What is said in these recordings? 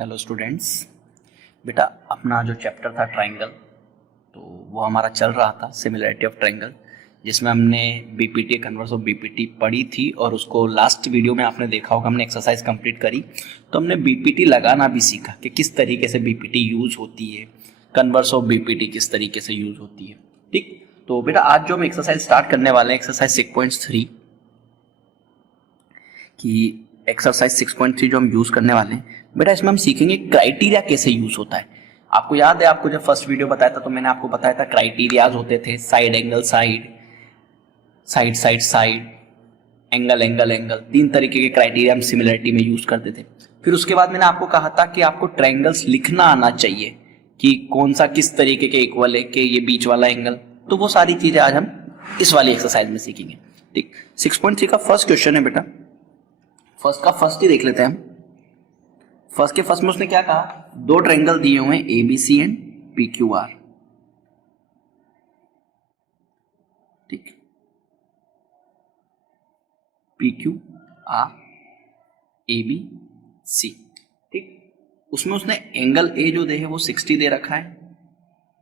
Hello students. बेटा अपना जो चैप्टर था ट्राइंगल, तो वो हमारा चल रहा था सिमिलरिटी ऑफ ट्राइंगल, जिसमें हमने बीपीटी कन्वर्स ऑफ बीपीटी पढ़ी थी और उसको लास्ट वीडियो में आपने देखा होगा, हमने एक्सरसाइज कंप्लीट करी। तो हमने बीपीटी लगाना भी सीखा कि किस तरीके से बीपीटी यूज़ होती है, कन्वर्स ऑफ बीपीटी किस तरीके से यूज़ होती है। ठीक, तो बेटा आज जो हम एक्सरसाइज स्टार्ट करने वाले हैं, एक्सरसाइज 6.3 की एक्सरसाइज 6.3 जो हम यूज़ करने वाले हैं बेटा, इसमें हम सीखेंगे क्राइटेरिया कैसे यूज़ होता है। आपको याद है, आपको जब फर्स्ट वीडियो बताया था तो मैंने आपको बताया था क्राइटेरियाज होते थे side angle side, side side side, angle angle angle, तीन तरीके के क्राइटेरिया हम सिमिलरिटी में यूज़ करते थे। फिर उसके बाद मैंने आपको कहा था कि आपको ट्रायंगल्स लिखना आना चाहिए कि कौन सा किस तरीके के इक्वल है, कि ये बीच वाला एंगल। तो वो सारी चीज़ें आज हम इस वाली एक्सरसाइज में सीखेंगे। ठीक, 6.3 का फर्स्ट क्वेश्चन है बेटा, फर्स्ट का फर्स्ट ही देख लेते हैं हम। फर्स्ट के फर्स्ट में उसने क्या कहा, दो ट्रायंगल दिए हुए हैं A B C and P Q R. ठीक, P Q R A B C. ठीक, उसमें उसने एंगल ए जो दे है वो 60 दे रखा है,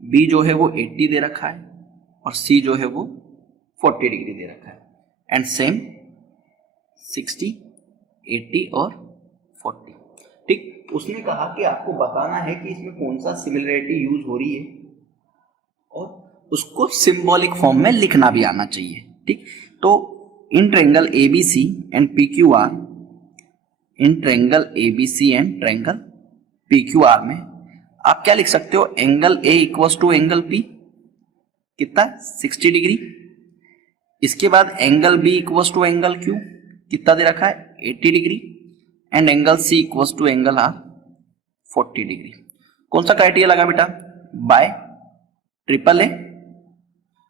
बी जो है वो 80 दे रखा है और सी जो है वो 40 डिग्री दे रखा है। एंड सेम 60, 80 और 40। ठीक, उसने कहा कि आपको बताना है कि इसमें कौन सा सिमिलरिटी यूज हो रही है और उसको सिंबॉलिक फॉर्म में लिखना भी आना चाहिए। ठीक, तो in triangle ABC and PQR, in triangle ABC and triangle PQR में आप क्या लिख सकते हो, angle A equals to angle P कितना, 60 डिग्री। इसके बाद angle B equals to angle Q कितना दे रखा है, 80 degree. And angle C equals to angle R 40 degree. कौन सा क्राइटेरिया लगा बेटा, बाय ट्रिपल ए,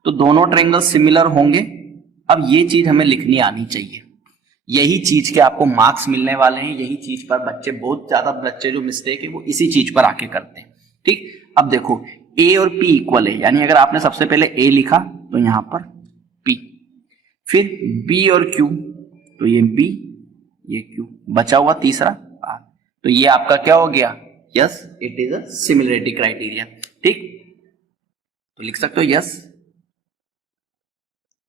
तो दोनों ट्रायंगल सिमिलर होंगे। अब ये चीज हमें लिखनी आनी चाहिए, यही चीज के आपको मार्क्स मिलने वाले हैं। यही चीज पर बच्चे, बहुत ज्यादा बच्चे जो मिस्टेक है वो इसी चीज पर आके करते हैं। ठीक, अब देखो ए और पी इक्वल है, यानी अगर आपने सबसे पहले ए लिखा तो यहां पर पी, फिर बी और क्यू तो ये बी ये क्यू, बचा हुआ तीसरा आर, तो ये आपका क्या हो गया, yes it is a similarity criteria. ठीक, तो लिख सकते हो यस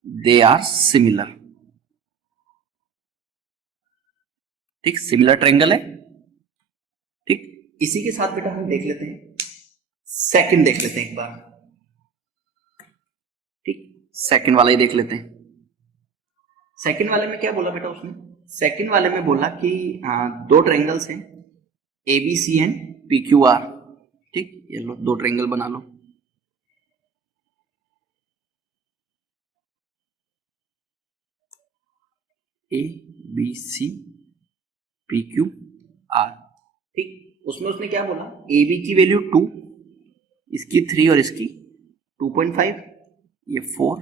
दे आर सिमिलर। ठीक, सिमिलर ट्रायंगल है। ठीक, इसी के साथ बेटा हम देख लेते हैं सेकंड, देख लेते हैं एक बार। ठीक, सेकंड वाला ही देख लेते हैं। सेकंड वाले में क्या बोला बेटा उसने, सेकंड वाले में बोला कि दो ट्रायंगल्स हैं A B C and P Q R. ठीक, ये लो दो ट्रायंगल बना लो। A B C P Q R. ठीक, उसमें उसने क्या बोला, ए बी की वैल्यू 2, इसकी 3 और इसकी 2.5, ये 4,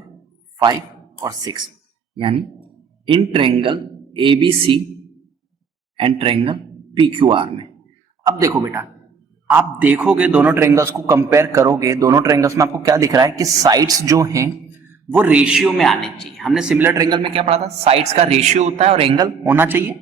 5 और 6, यानी in triangle A B C and triangle P Q R में। अब देखो बेटा, आप देखोगे दोनों ट्रायंगल्स को कंपेयर करोगे, दोनों ट्रायंगल्स में आपको क्या दिख रहा है कि साइड्स जो हैं वो रेशियो में आने चाहिए। हमने सिमिलर ट्रायंगल में क्या पढ़ा था, साइड्स का रेशियो होता है और एंगल होना चाहिए,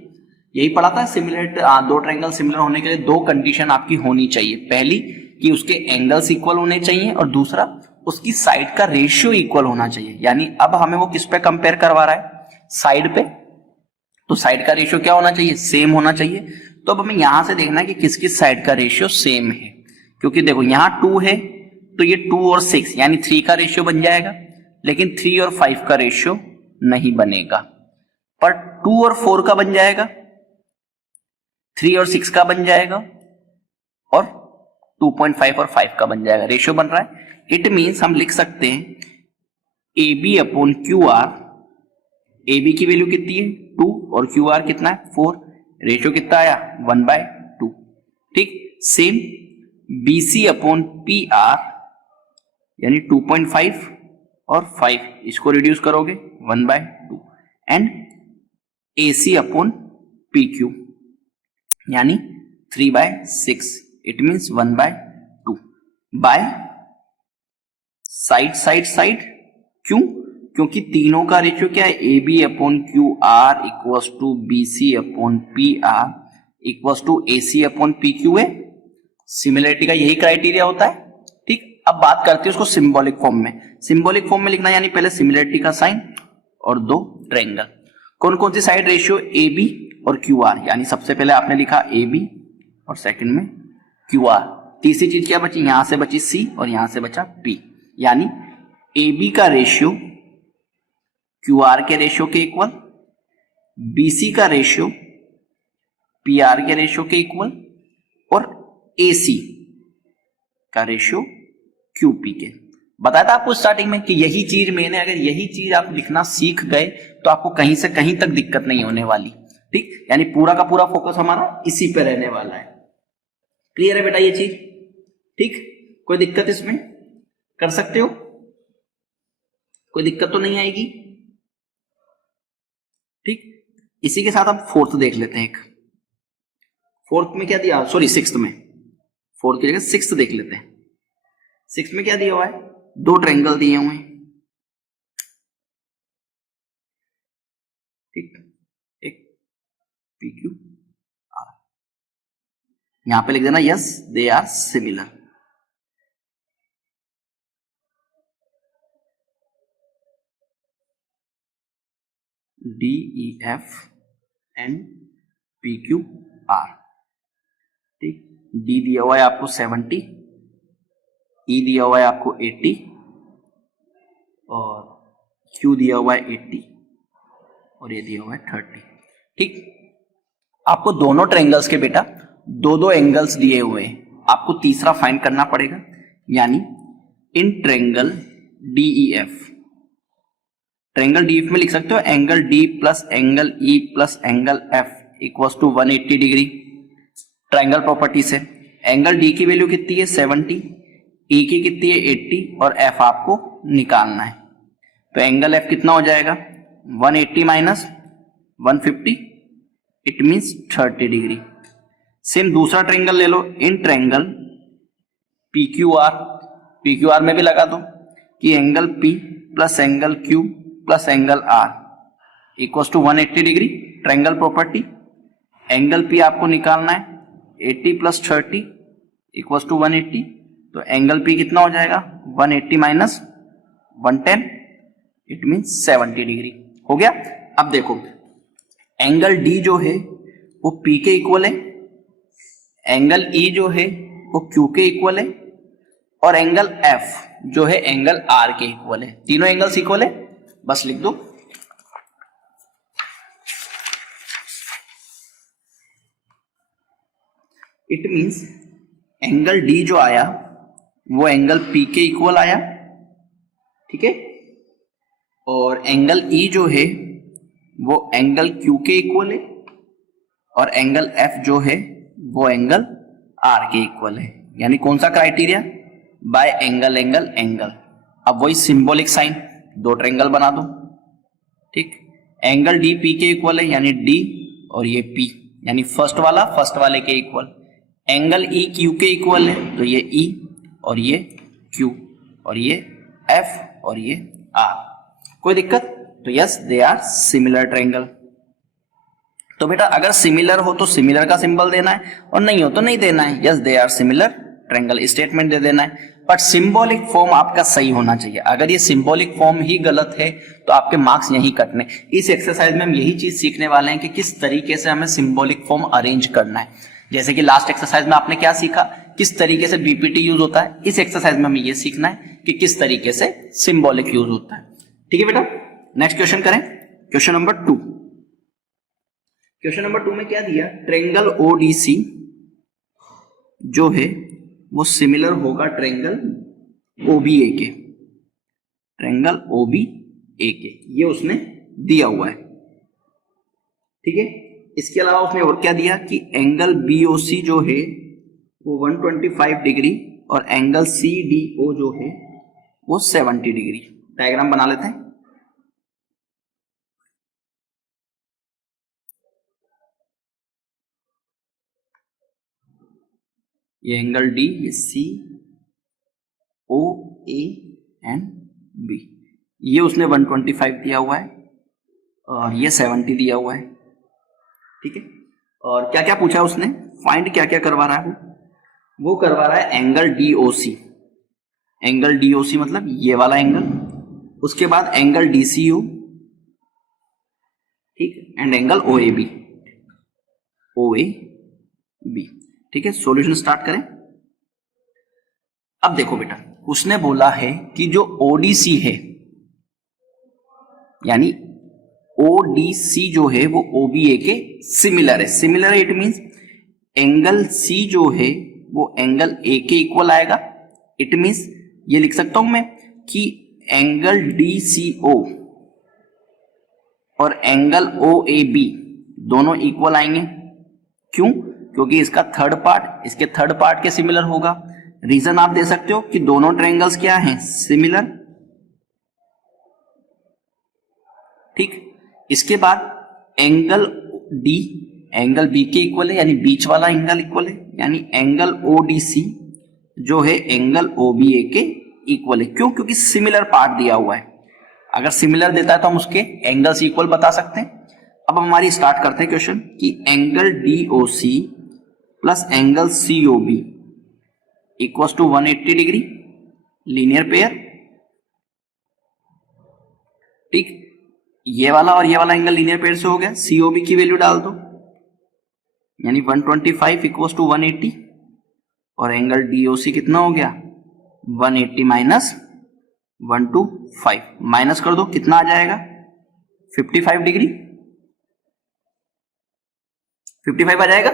यही पढ़ा था। सिमिलर दो ट्रायंगल सिमिलर होने के लिए दो कंडीशन आपकी होनी चाहिए, पहली कि उसके एंगल्स इक्वल होने चाहिए और दूसरा उसकी साइड का रेशियो इक्वल होना चाहिए। यानी अब हमें वो किस पे कंपेयर करवा रहा है, साइड पे, तो साइड का रेशियो क्या होना चाहिए, सेम होना चाहिए। तो अब हमें यहां से देखना है कि किस किस साइड का रेशियो सेम है, क्योंकि देखो यहां 2 है तो ये 2 और 6 यानी 3 का रेशियो बन जाएगा, लेकिन 3 और 5 का रेशियो नहीं बनेगा, पर 2 और 4 का बन जाएगा, 3 और 6 का बन जाएगा और 2.5 और 5 का बन जाएगा, रेशियो बन रहा है। इट मीन्स हम लिख सकते हैं A B upon Q R, A B की वैल्यू कितनी है 2 और क्यू आर कितना है 4, रेशियो कितना आया 1/2। ठीक, same B C upon P R, यानी 2.5 और 5, इसको रिड्यूस करोगे 1/2, and A C upon P Q यानी 3/6, it means 1/2 by side side side. क्यों, क्योंकि तीनों का रेशियो क्या है, A B upon Q R equals to B C upon P R equals to AC upon PQA। Similarity का यही criteria होता है। ठीक, अब बात करते हैं उसको सिंबॉलिक फॉर्म में। सिंबॉलिक फॉर्म में लिखना यानी पहले सिमिलरिटी का साइन और दो ट्रायंगल। कौन कौन सी साइड रेशियो, AB और QR, यानी सबसे पहले आपने लिखा AB और सेकंड में QR। तीसरी चीज क्या बची, यहां से बची C और यहां से बचा P, यानी AB का रेशियो QR के रेशियो के इक्वल, BC का रेशियो PR के रेशियो के इक्वल और AC का रेशियो QP के। बताया था आपको स्टार्टिंग में कि यही चीज मेन है। अगर यही चीज आप लिखना सीख गए तो आपको कहीं से कहीं तक दिक्कत नहीं होने वाली। ठीक, यानी पूरा का पूरा फोकस हमारा इसी पे रहने वाला है। क्लियर है बेटा ये चीज? ठीक, कोई दिक्कत इसमें? कर सकते हो, कोई दिक्कत तो नहीं आएगी। ठीक, इसी के साथ हम फोर्थ देख लेते हैं। एक फोर्थ में क्या दिया, सॉरी सिक्स्थ में, फोर्थ की जगह सिक्स्थ देख लेते हैं। सिक्स्थ में क्या दिया हुआ है, दो ट्रायंगल दिए हुए हैं। ठीक, एक PQR, यहां पे लिख देना yes they are similar. DEF and PQR। ठीक, D दिया हुआ है आपको 70, E दिया हुआ है आपको 80 और Q दिया हुआ है 80 और ये दिया हुआ है 30। ठीक, आपको दोनों ट्रायंगल्स के बेटा दो दो एंगल्स दिए हुए हैं, आपको तीसरा फाइंड करना पड़ेगा। यानी in triangle DEF, triangle DEF में लिख सकते हो angle D plus angle E plus angle F equals to 180 degree. Triangle property से एंगल D की वैल्यू कितनी है 70, E की कितनी है 80 और F आपको निकालना है। तो एंगल F कितना हो जाएगा 180 minus 150, it means 30 degree. Same दूसरा ट्रायंगल ले लो, इन ट्रायंगल PQR में भी लगा दो कि angle P plus angle Q plus angle R equals to 180 degree. Triangle property, angle P आपको निकालना है 80 प्लस 30 इक्वल्स टू 180। तो एंगल P कितना हो जाएगा 180 माइनस 110, इट मींस 70 डिग्री। हो गया। अब देखो एंगल D जो है वो P के इक्वल है, एंगल E जो है वो Q के इक्वल है और एंगल F जो है एंगल R के इक्वल है। तीनों एंगल्स इक्वल है, बस लिख दो। इट मींस एंगल D जो आया वो एंगल P के इक्वल आया, ठीक है, और एंगल E जो है वो एंगल Q के इक्वल है और एंगल F जो है वो एंगल R के इक्वल है। यानी कौन सा criteria, bye angle angle angle. अब वही सिंबॉलिक साइन, दो ट्रायंगल बना दो। ठीक, एंगल D P के इक्वल है यानी D और ये P, यानी फर्स्ट वाले के इक्वल। एंगल E Q के इक्वल है तो ये E और ये Q और ये F और ये R। कोई दिक्कत? तो yes they are similar triangle. तो बेटा अगर सिमिलर हो तो सिमिलर का सिंबल देना है और नहीं हो तो नहीं देना है। Yes they are similar triangle statement दे देना है, बट सिंबॉलिक फॉर्म आपका सही होना चाहिए। अगर ये सिंबॉलिक फॉर्म ही गलत है तो आपके मार्क्स यहीं कटने। इस एक्सरसाइज में हम यही चीज सीखने वाले हैं कि किस तरीके से हमें सिंबॉलिक फॉर्म अरेंज करना है। जैसे कि लास्ट एक्सरसाइज में आपने क्या सीखा, किस तरीके से बीपीटी यूज होता है। इस एक्सरसाइज में हमें ये सीखना है कि किस तरीके से सिंबॉलिक यूज होता है। ठीक है बेटा, नेक्स्ट क्वेश्चन करें। Question number 2। क्वेश्चन नंबर 2 में क्या दिया, ट्रायंगल ODC जो है वो सिमिलर होगा ट्रायंगल OBA के, ट्रायंगल OBA के, ये उसने दिया हुआ है। ठीक है, इसके अलावा उसने और क्या दिया कि एंगल BOC जो है वो 125 डिग्री और एंगल CDO जो है वो 70 डिग्री। डायग्राम बना लेते हैं। ये एंगल D, ये C, O, A and B, ये उसने 125 दिया हुआ है और ये 70 दिया हुआ है। ठीक है, और क्या क्या पूछा उसने, फाइंड क्या क्या करवा रहा है वो करवा रहा है एंगल DOC, एंगल DOC मतलब ये वाला एंगल, उसके बाद एंगल DCO, ठीक, एंड एंगल OAB, ठीक है। सॉल्यूशन स्टार्ट करें। अब देखो बेटा, उसने बोला है कि जो ODC है यानी ODC जो है वो OBA के सिमिलर है। सिमिलर है इट मींस एंगल C जो है वो एंगल A के इक्वल आएगा। इट मींस ये लिख सकता हूं मैं कि एंगल DCO और एंगल OAB दोनों इक्वल आएंगे। क्यों? क्योंकि इसका थर्ड पार्ट इसके थर्ड पार्ट के सिमिलर होगा। रीजन आप दे सकते हो कि दोनों ट्रायंगल्स क्या हैं, सिमिलर, ठीक। इसके बाद एंगल D एंगल B के इक्वल है, यानी बीच वाला एंगल इक्वल है, यानी एंगल ODC जो है एंगल OBA के इक्वल है। क्यों? क्योंकि सिमिलर पार्ट दिया हुआ है। अगर सिमिलर देता है तो हम उसके एंगल्स इक्वल बता सकते हैं। अब हमारी स्टार्ट करते हैं क्वेश्चन कि angle DOC plus angle COB equals to 180 degree, linear pair, ठीक। ये वाला और ये वाला एंगल लीनियर पेयर से हो गया। COB की वैल्यू डाल दो, यानी 125 इक्वल्स टू 180, और एंगल DOC कितना हो गया, 180 माइनस 125, माइनस कर दो, कितना आ जाएगा, 55 डिग्री, 55 आ जाएगा,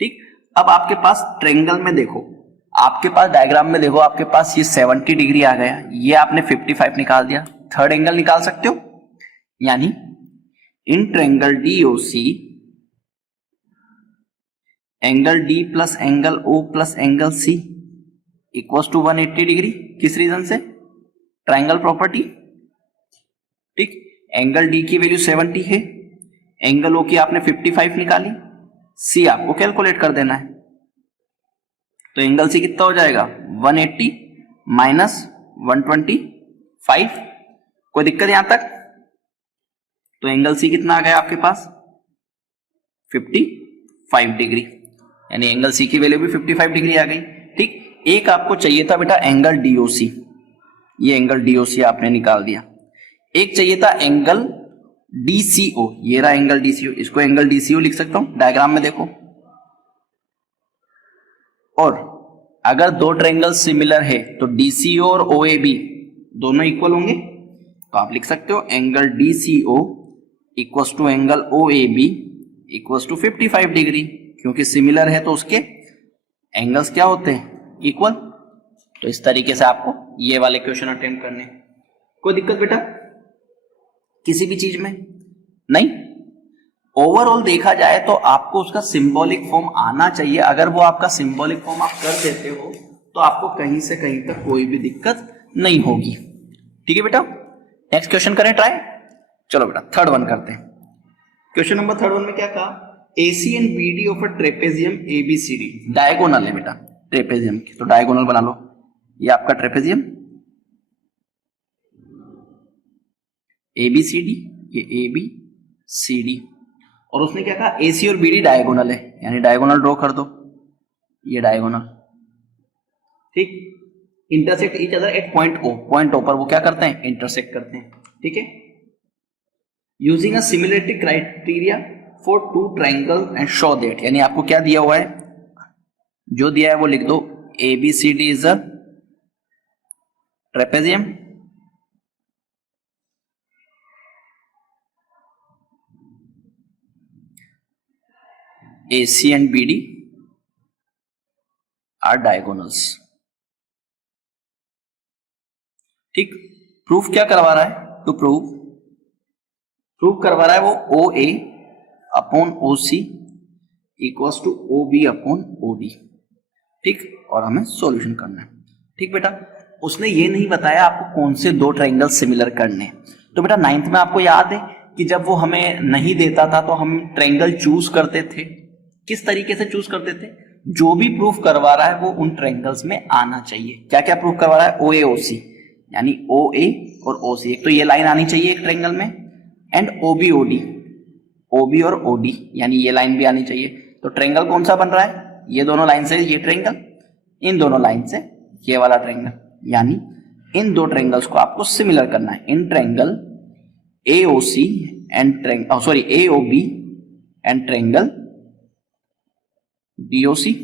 ठीक। अब आपके पास ट्रायंगल में देखो, आपके पास डायग्राम में देखो, आपके पास ये 70 डिग्री आ गया, ये आपने 55 निकाल दिया। थर्ड एंगल निकाल सकते हो, यानी in triangle DOC angle D plus angle O plus angle C equals to 180 degree. किस रीजन से, ट्रायंगल प्रॉपर्टी, ठीक। एंगल D की वैल्यू 70 है, एंगल O की आपने 55 निकाली, C आपको कैलकुलेट कर देना है। तो एंगल C कितना हो जाएगा, 180 माइनस 125, कोई दिक्कत यहां तक? तो एंगल C कितना आ गया आपके पास, 55 डिग्री, यानी एंगल C की वैल्यू भी 55 डिग्री आ गई, ठीक। एक आपको चाहिए था बेटा एंगल DOC, ये एंगल DOC आपने निकाल दिया। एक चाहिए था एंगल DCO, ये रहा एंगल DCO, इसको एंगल DCO लिख सकता हूं, डायग्राम में देखो। और अगर दो ट्रायंगल सिमिलर है तो DCO और OAB दोनों इक्वल होंगे, तो आप लिख सकते हो angle DCO equals to angle OAB equals to 55 degree. क्योंकि सिमिलर है तो उसके एंगल्स क्या होते हैं, इक्वल। तो इस तरीके से आपको ये वाले क्वेश्चन अटेम्प्ट करने। कोई दिक्कत बेटा किसी भी चीज में? नहीं। ओवरऑल देखा जाए तो आपको उसका सिंबॉलिक फॉर्म आना चाहिए। अगर वो आपका सिंबॉलिक फॉर्म आप कर देते हो तो आपको कहीं से कहीं तक कोई भी दिक्कत नहीं होगी, ठीक है बेटा। नेक्स्ट क्वेश्चन करें ट्राई। चलो बेटा थर्ड वन करते हैं। क्वेश्चन नंबर थर्ड वन में क्या कहा, AC and BD of a trapezium ABCD, diagonal है बेटा ट्रेपेजियम की, तो डायगोनल बना लो। ये आपका ट्रेपेजियम ABCD, ये ABCD, और उसने क्या कहा AC और BD डायगोनल है, यानी डायगोनल ड्रॉ कर दो, ये डायगोनल, ठीक। Intersect each other at point O, point O पर वो क्या करते हैं, इंटरसेक्ट करते हैं, ठीक है। Using a similarity criteria for two triangle and show that, यानी आपको क्या दिया हुआ है, जो दिया है वो लिख दो, ABCD is a trapezium, AC and BD are diagonals, ठीक। प्रूफ क्या करवा रहा है, टू प्रूफ करवा रहा है वो OA upon OC equals to OB upon OD, ठीक। और हमें सॉल्यूशन करना है, ठीक बेटा। उसने ये नहीं बताया आपको कौन से दो ट्रायंगल सिमिलर करने। तो बेटा नाइन्थ में आपको याद है कि जब वो हमें नहीं देता था तो हम ट्रायंगल चूज करते थे। किस तरीके से चूज करते थे, जो भी प्रूफ करवा रहा है वो उन ट्रायंगल्स में आना चाहिए। क्या क्या प्रूफ करवा रहा है, OA OC, यानी OA और OC, एक तो ये लाइन आनी चाहिए एक ट्रायंगल में, एंड OB OD, OB और OD, यानी ये लाइन भी आनी चाहिए। तो ट्रायंगल कौन सा बन रहा है? ये दोनों लाइन से ये ट्रायंगल, इन दोनों लाइन से ये वाला ट्रायंगल, यानी इन दो ट्रायंगल्स को आपको सिमिलर करना है। In triangle AOC and AOB and triangle DOC,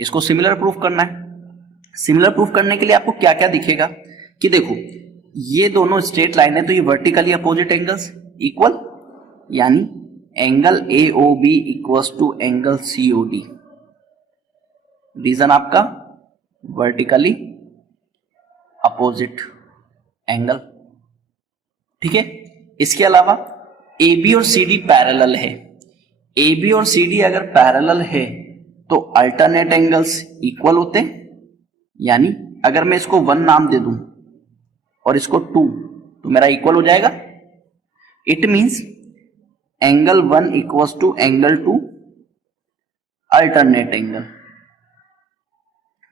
इसको सिमिलर प्रूफ करना है। सिमिलर प्रूफ करने के लिए आपको क्या क्या दिखेगा कि देखो ये दोनों स्ट्रेट लाइन है तो ये वर्टिकली अपोजिट एंगल्स इक्वल, यानी angle AOB equals to angle COD। Reason आपका वर्टिकली अपोजिट एंगल, ठीक है। इसके अलावा AB और CD पैरेलल है। AB और CD अगर पैरेलल है तो अल्टरनेट एंगल्स इक्वल होते हैं, यानी अगर मैं इसको 1 नाम दे दूं और इसको 2 तो मेरा इक्वल हो जाएगा। It means angle 1 equals to angle 2 alternate angle,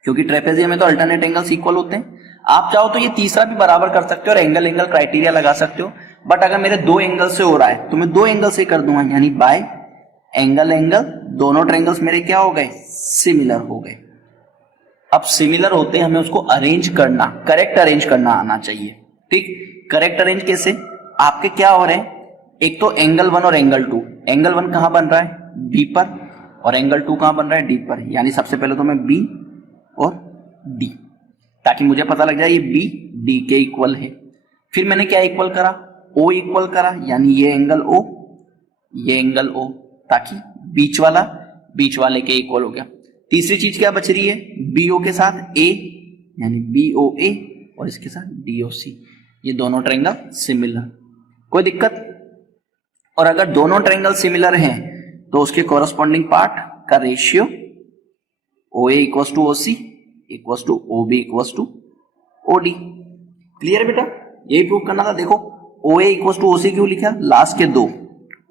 क्योंकि ट्रेपेजियम में तो अल्टरनेट एंगल्स इक्वल होते हैं। आप चाहो तो ये तीसरा भी बराबर कर सकते हो और एंगल एंगल क्राइटेरिया लगा सकते हो, बट अगर मेरे 2 एंगल से हो रहा है तो मैं 2 एंगल से कर दूंगा, यानी बाय एंगल एंगल दोनों ट्रायंगल्स मेरे क्या हो गए? सिमिलर हो गए। अब सिमिलर होते हैं, हमें उसको अरेंज करना, करेक्ट अरेंज करना आना चाहिए, ठीक। करेक्ट अरेंज कैसे? आपके क्या हो रहे हैं? एक तो एंगल 1 और एंगल 2। एंगल 1 कहां बन रहा है? B पर, और एंगल 2 कहां बन रहा है? D पर। यानी सबसे पहले तो मैं B और D, ताकि मुझे पता लग जाए ये B D के इक्वल है। फिर मैंने क्या इक्वल करा? O इक्वल करा, यानी ये एंगल O, ये एंगल O, ताकि बीच वाले के इक्वल हो गया। तीसरी चीज क्या बच रही है? BO के साथ A, यानी BOA, और इसके साथ DOC। ये दोनों ट्रायंगल सिमिलर, कोई दिक्कत? और अगर दोनों ट्रायंगल सिमिलर हैं तो उसके कॉरस्पॉन्डिंग पार्ट का ratio OA equals to OC equals to OB equals to OD। Clear बेटा? यही प्रूव करना था। देखो OA इक्वल्स टू OC क्यों लिखा? लास्ट के 2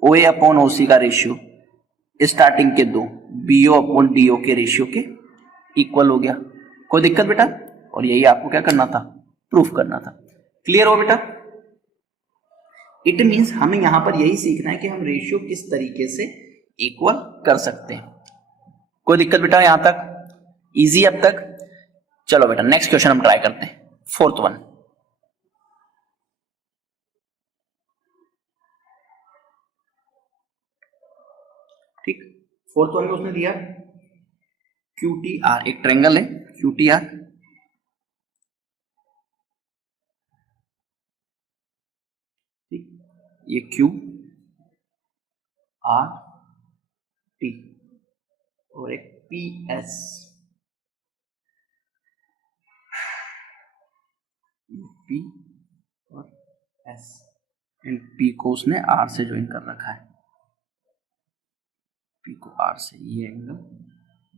OA अपॉन OC का रेशियो स्टार्टिंग के 2 BO अपॉन DO के रेशियो के इक्वल हो गया। कोई दिक्कत बेटा? और यही आपको क्या करना था? प्रूफ करना था। क्लियर हो बेटा? इट मींस हमें यहां पर यही सीखना है कि हम रेशियो किस तरीके से इक्वल कर सकते हैं। कोई दिक्कत बेटा यहां तक? इजी अब तक? चलो बेटा नेक्स्ट क्वेश्चन हम ट्राई करते हैं, 4th वन। ठीक, 4th वन में उसने दिया QTR, एक ट्रायंगल है QTR, ठीक, ये QRT और एक PS, P और S, एंड P को उसने R से ज्वाइन कर रखा है। P को R से, ये एंगल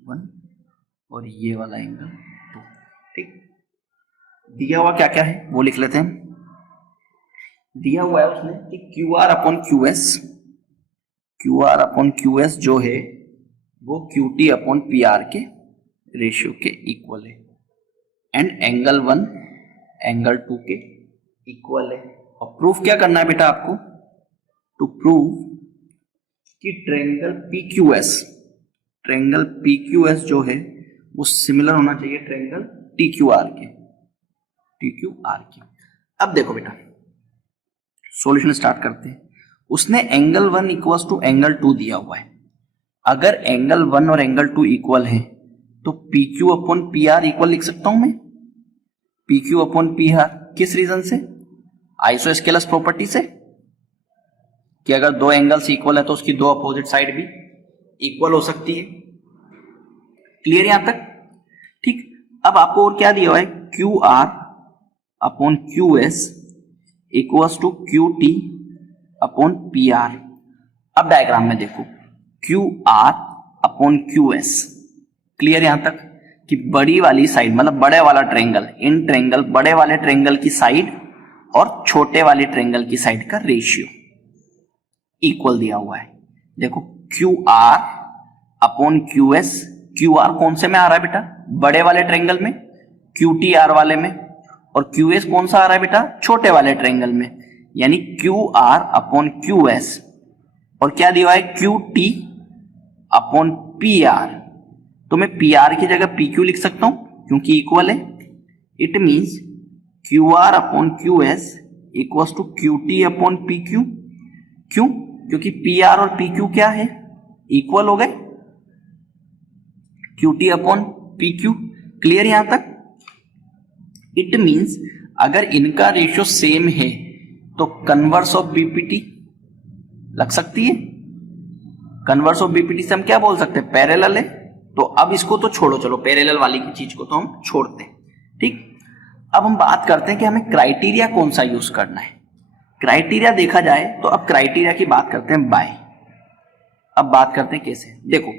1 और ये वाला एंगल 2, ठीक। दिया हुआ क्या क्या है वो लिख लेते हैं। दिया हुआ है उसने कि QR अपॉन QS जो है वो QT अपॉन PR के रेशियो के इक्वल है, एंड एंगल 1 एंगल 2 के इक्वल है। और प्रूफ क्या करना है बेटा आपको? टू प्रूव कि ट्रायंगल PQS जो है वो सिमिलर होना चाहिए ट्रायंगल TQR के। अब देखो बेटा सॉल्यूशन स्टार्ट करते हैं। उसने एंगल 1 इक्वल्स टू एंगल 2 दिया हुआ है। अगर एंगल 1 और एंगल 2 इक्वल है तो PQ अपॉन PR इक्वल लिख सकता हूं मैं, PQ अपॉन PR। किस रीजन से? आइसोस्केलस प्रॉपर्टी से, कि अगर 2 एंगल्स इक्वल है तो उसकी 2 अपोजिट साइड भी इक्वल हो सकती है। क्लियर यहां तक? ठीक। अब आपको और क्या दिया हुआ है? QR upon QS equals to QT upon PR। अब डायग्राम में देखो QR अपॉन QS। क्लियर यहां तक? कि बड़ी वाली साइड मतलब बड़े वाला ट्रायंगल, इन ट्रायंगल बड़े वाले ट्रायंगल की साइड और छोटे वाले ट्रायंगल की साइड का रेशियो इक्वल दिया हुआ है। देखो QR अपॉन QS, QR कौन से में आ रहा है बेटा? बड़े वाले ट्रायंगल में, QTR वाले में, और QS कौन सा आ रहा है बेटा? छोटे वाले ट्रायंगल में। यानी QR अपॉन QS और क्या दिया हुआ है Q T upon P are, तो मैं पी आर की जगह पी क्यू लिख सकता हूं क्योंकि इक्वल है। It means Q R upon Q S equals to Q T upon P Q. क्यों? क्योंकि पी आर और पी क्यू क्या है, इक्वल हो गए, Q T upon P Q. Clear यहां तक? इट मीन्स अगर इनका रेशियो सेम है तो कन्वर्स ऑफ बीपीटी लग सकती है। कन्वर्स ऑफ बीपीटी से हम क्या बोल सकते हैं, पैरेलल है। तो अब इसको तो छोड़ो, चलो पैरेलल वाली की चीज को तो हम छोड़ते हैं, ठीक। अब हम बात करते हैं कि हमें क्राइटेरिया कौन सा यूज करना है। क्राइटेरिया देखा जाए तो अब क्राइटेरिया की बात करते हैं बाय। अब बात करते हैं कैसे, देखो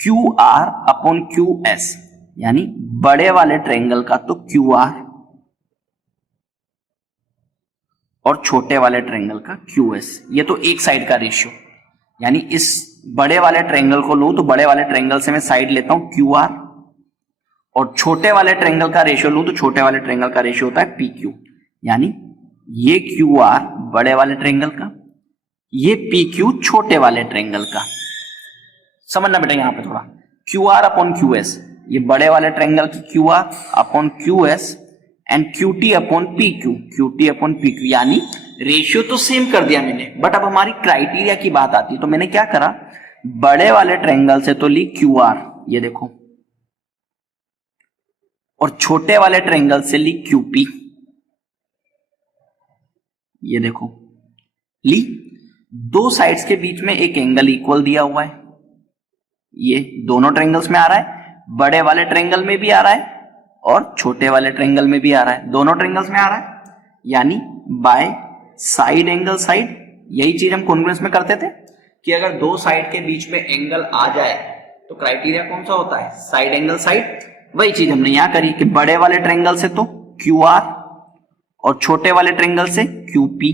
Q R upon Q S, यानी बड़े वाले ट्रायंगल का तो क्यू आर और छोटे वाले ट्रायंगल का क्यू एस, ये तो एक साइड का रेशियो। यानी इस बड़े वाले ट्रायंगल को लूं तो बड़े वाले ट्रायंगल से मैं साइड लेता हूं क्यू आर, और छोटे वाले ट्रायंगल का रेशियो लूं तो छोटे वाले ट्रायंगल का रेशियो होता है पी क्यू। यानी ये क्यू आर बड़े वाले ट्रायंगल का, ये पी क्यू छोटे वाले ट्रायंगल का। समझना बेटा यहां पे थोड़ा, Q R upon Q S, ये बड़े वाले ट्रायंगल की Q R upon Q S and Q T upon P Q, Q T upon P Q. यानी रेशियो तो सेम कर दिया मैंने, बट अब हमारी क्राइटेरिया की बात आती है। तो मैंने क्या करा, बड़े वाले ट्रायंगल से तो ली क्यू आर, ये देखो, और छोटे वाले ट्रायंगल से ली क्यू पी, ये देखो ली। दो साइड्स के बीच में एक एंगल इक्वल दिया हुआ है, ये दोनों ट्रायंगल्स में आ रहा है, बड़े वाले ट्रायंगल में भी आ रहा है और छोटे वाले ट्रायंगल में भी आ रहा है, दोनों ट्रायंगल्स में आ रहा है। यानी बाय साइड एंगल साइड, यही चीज हम कॉन्ग्रुएंस में करते थे कि अगर दो साइड के बीच में एंगल आ जाए तो क्राइटेरिया कौन सा होता है, साइड एंगल साइड। वही चीज हमने यहां करी कि बड़े वाले ट्रायंगल से तो क्यू आर और छोटे वाले ट्रायंगल से क्यू पी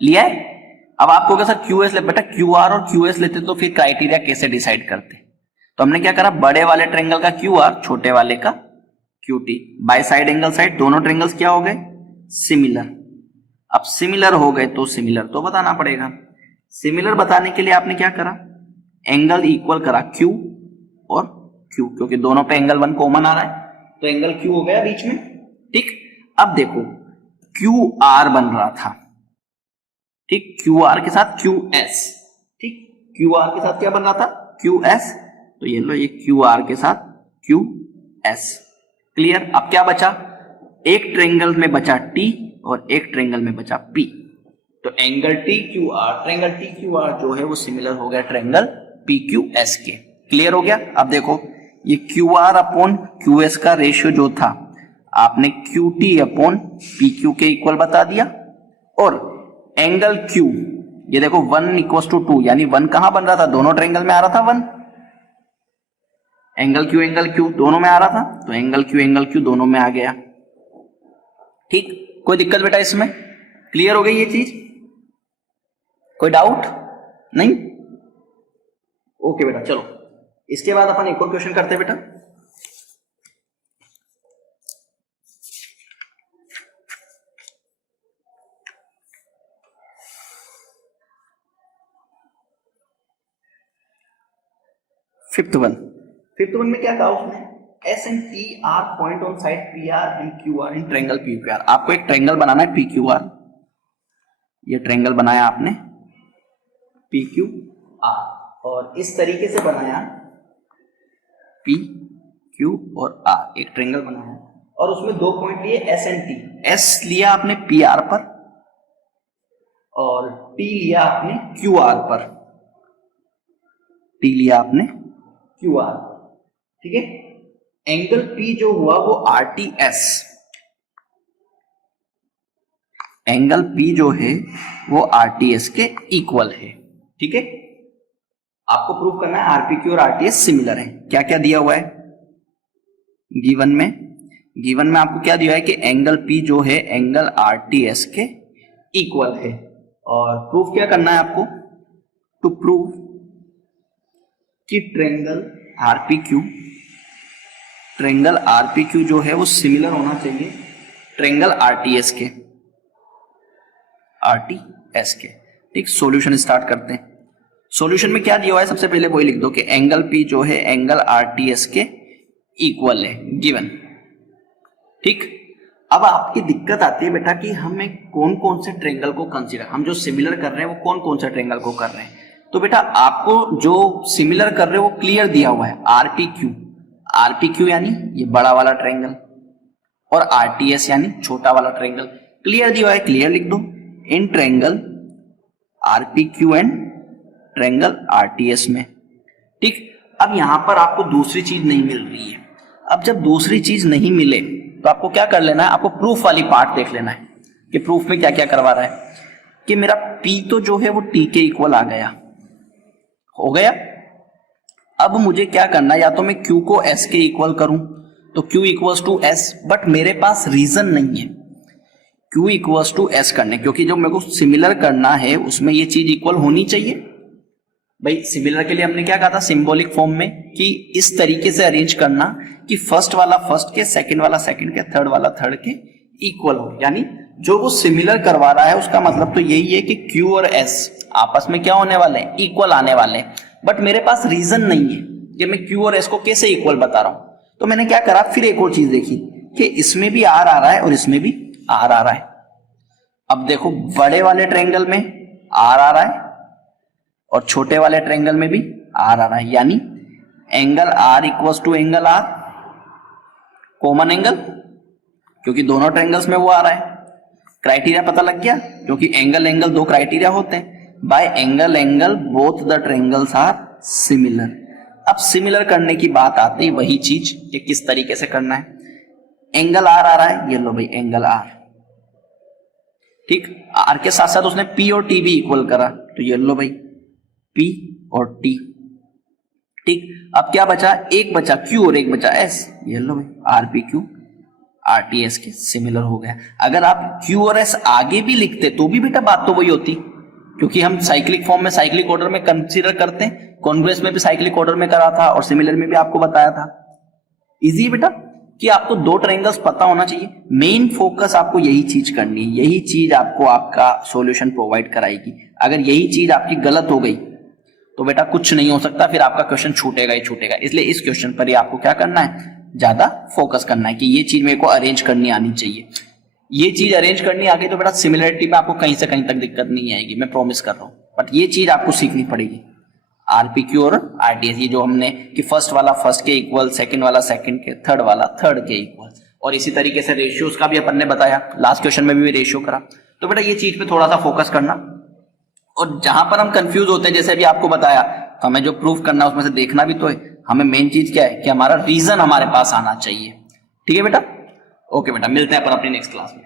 लिया है। अब आपको कैसा क्यू एस ले, बेटा क्यू आर और क्यू एस लेते तो फिर क्राइटेरिया कैसे डिसाइड करते, तो हमने क्या करा, बड़े वाले ट्रायंगल का क्यू आर, छोटे वाले का Q T, by side angle side, दोनों ट्रायंगल्स क्या हो गए, सिमिलर। अब सिमिलर हो गए तो सिमिलर तो बताना पड़ेगा। सिमिलर बताने के लिए आपने क्या करा, एंगल इक्वल करा क्यू और क्यू, क्योंकि दोनों पे एंगल वन कॉमन आ रहा है तो एंगल क्यू हो गया बीच में, ठीक। अब देखो क्यू आर बन रहा था, ठीक, क्यू आर के साथ क्यू एस, ठीक, क्यू आर के साथ क्या बन रहा था, क्यू एस, तो ये लो ये क्यू आर के साथ क्यू एस। क्लियर? अब क्या बचा, एक ट्रायंगल में बचा टी और एक ट्रायंगल में बचा पी, तो angle T Q R, triangle T Q R जो है वो सिमिलर हो गया ट्रायंगल पी क्यू एस के। क्लियर हो गया? अब देखो ये Q R upon Q S का रेशियो जो था आपने Q T upon P Q के इक्वल बता दिया, और एंगल क्यू ये देखो 1 इक्वल टू 2, यानी 1 कहां बन रहा था, दोनों ट्रायंगल में आ रहा था 1, एंगल क्यू दोनों में आ रहा था, तो एंगल क्यू दोनों में आ गया, ठीक। कोई दिक्कत बेटा इसमें? क्लियर हो गई ये चीज? कोई डाउट नहीं? ओके बेटा, चलो इसके बाद अपन एक और क्वेश्चन करते हैं बेटा। फिफ्थ वन में क्या कहा उसने, S and T are point on side P R and Q R in triangle P Q R. आपको एक ट्रायंगल बनाना है पी क्यू आर, ये ट्रायंगल बनाया आपने पी क्यू आर, और इस तरीके से बनाया पी क्यू और आर, एक ट्रायंगल बनाया और उसमें दो पॉइंट लिए एस एंड टी। एस लिया आपने पी आर पर और टी लिया आपने क्यू आर पर, टी लिया आपने क्यू आर, ठीक है। एंगल P जो हुआ वो RTS, एंगल P जो है वो RTS के इक्वल है, ठीक है। आपको प्रूव करना है RPQ और RTS सिमिलर है। क्या क्या दिया हुआ है गिवन में आपको क्या दिया है कि एंगल P जो है एंगल RTS के इक्वल है, और प्रूफ क्या करना है आपको, टू प्रूव कि ट्रायंगल RPQ जो है वो सिमिलर होना चाहिए ट्रायंगल RTS के। ठीक, सॉल्यूशन स्टार्ट करते हैं। सॉल्यूशन में क्या दिया हुआ है, सबसे पहले वही लिख दो कि एंगल P जो है एंगल RTS के इक्वल है, गिवन। ठीक, अब आपकी दिक्कत आती है बेटा कि हमें कौन कौन से ट्रायंगल को कंसीडर, हम जो सिमिलर कर रहे हैं वो कौन कौन से ट्रायंगल को कर रहे हैं। तो बेटा आपको जो सिमिलर कर रहे हो वो क्लियर दिया हुआ है, RPQ यानी ये बड़ा वाला ट्रायंगल, और RTS यानी छोटा वाला ट्रायंगल। क्लियर दिया हुआ है, क्लियर लिख दो। In triangle RPQ and triangle RTS में। ठीक, अब यहां पर आपको दूसरी चीज नहीं मिल रही है। अब जब दूसरी चीज नहीं मिले तो आपको क्या कर लेना है, आपको प्रूफ वाली पार्ट देख लेना है कि प्रूफ में क्या क्या करवा रहा है। कि मेरा P तो जो है वो T के इक्वल आ गया, हो गया। अब मुझे क्या करना है, या तो मैं Q को S के इक्वल करूं तो Q equals to S, but मेरे पास रीजन नहीं है Q इक्वल्स टू S करने, क्योंकि जो मेरे को सिमिलर करना है उसमें ये चीज इक्वल होनी चाहिए। भाई सिमिलर के लिए हमने क्या कहा था सिंबॉलिक फॉर्म में, कि इस तरीके से अरेंज करना कि फर्स्ट वाला फर्स्ट के, सेकंड वाला सेकंड के, थर्ड वाला थर्ड के इक्वल हो। यानी जो वो सिमिलर करवा रहा है उसका मतलब तो यही है कि Q और S आपस में क्या होने वाले हैं, इक्वल आने वाले हैं। बट मेरे पास रीजन नहीं है कि मैं Q और S को कैसे इक्वल बता रहा हूं। तो मैंने क्या करा, फिर एक और चीज देखी कि इसमें भी R आ रहा है और इसमें भी R आ रहा है। अब देखो बड़े वाले ट्रायंगल में R आ रहा है और छोटे वाले ट्रायंगल में भी R आ रहा है, यानी angle R equals to angle R, common angle, क्योंकि दोनों ट्रायंगल्स में वो आ रहा है। क्राइटेरिया पता लग गया, क्योंकि एंगल दो क्राइटेरिया होते हैं, by angle both the triangles are similar. अब सिमिलर करने की बात आती है वही चीज कि किस तरीके से करना है। एंगल R आ रहा है, ये लो भाई एंगल R, ठीक, R के साथ साथ उसने P और T भी इक्वल करा, तो ये लो भाई P और T। ठीक, अब क्या बचा, एक बचा Q और एक बचा S, ये लो भाई RPQ RTS के सिमिलर हो गया। अगर आप Q और S आगे भी लिखते तो भी बेटा बात तो वही होती, क्योंकि हम साइक्लिक फॉर्म में साइक्लिक ऑर्डर में कंसीडर करते हैं, कॉन्ग्रेस में भी साइक्लिक ऑर्डर में करा था और सिमिलर में भी आपको बताया था। इजी है बेटा कि आपको दो ट्रायंगल्स पता होना चाहिए। मेन फोकस आपको यही चीज करनी है, यही चीज आपको आपका सॉल्यूशन प्रोवाइड कराएगी। अगर यही चीज आपकी गलत हो गई तो बेटा कुछ नहीं हो सकता, फिर आपका क्वेश्चन छूटेगा ही छूटेगा। इसलिए इस क्वेश्चन पर ही आपको क्या करना है, ज्यादा फोकस करना है कि ये चीज मेरे को अरेंज करनी आनी चाहिए। ये चीज अरेंज करनी आ गई तो बेटा सिमिलरिटी में आपको कहीं से कहीं तक दिक्कत नहीं आएगी, मैं प्रॉमिस कर रहा हूं। बट ये चीज आपको सीखनी पड़ेगी, RPQ और RTS, ये जो हमने कि फर्स्ट वाला फर्स्ट के इक्वल, सेकंड वाला सेकंड के, थर्ड वाला थर्ड के इक्वल, और इसी तरीके से रेशियोज का भी अपन ने बताया, लास्ट क्वेश्चन में भी रेशियो करा। तो बेटा ये चीज पे थोड़ा सा फोकस करना, और जहां पर हम कंफ्यूज होते हैं जैसे अभी आपको बताया, तो हमें जो प्रूफ करना है उसमें से देखना भी तो है। हमें मेन चीज क्या है कि हमारा रीजन हमारे पास आना चाहिए। ठीक है बेटा, ओके बेटा, मिलते हैं अपन अपनी नेक्स्ट क्लास में।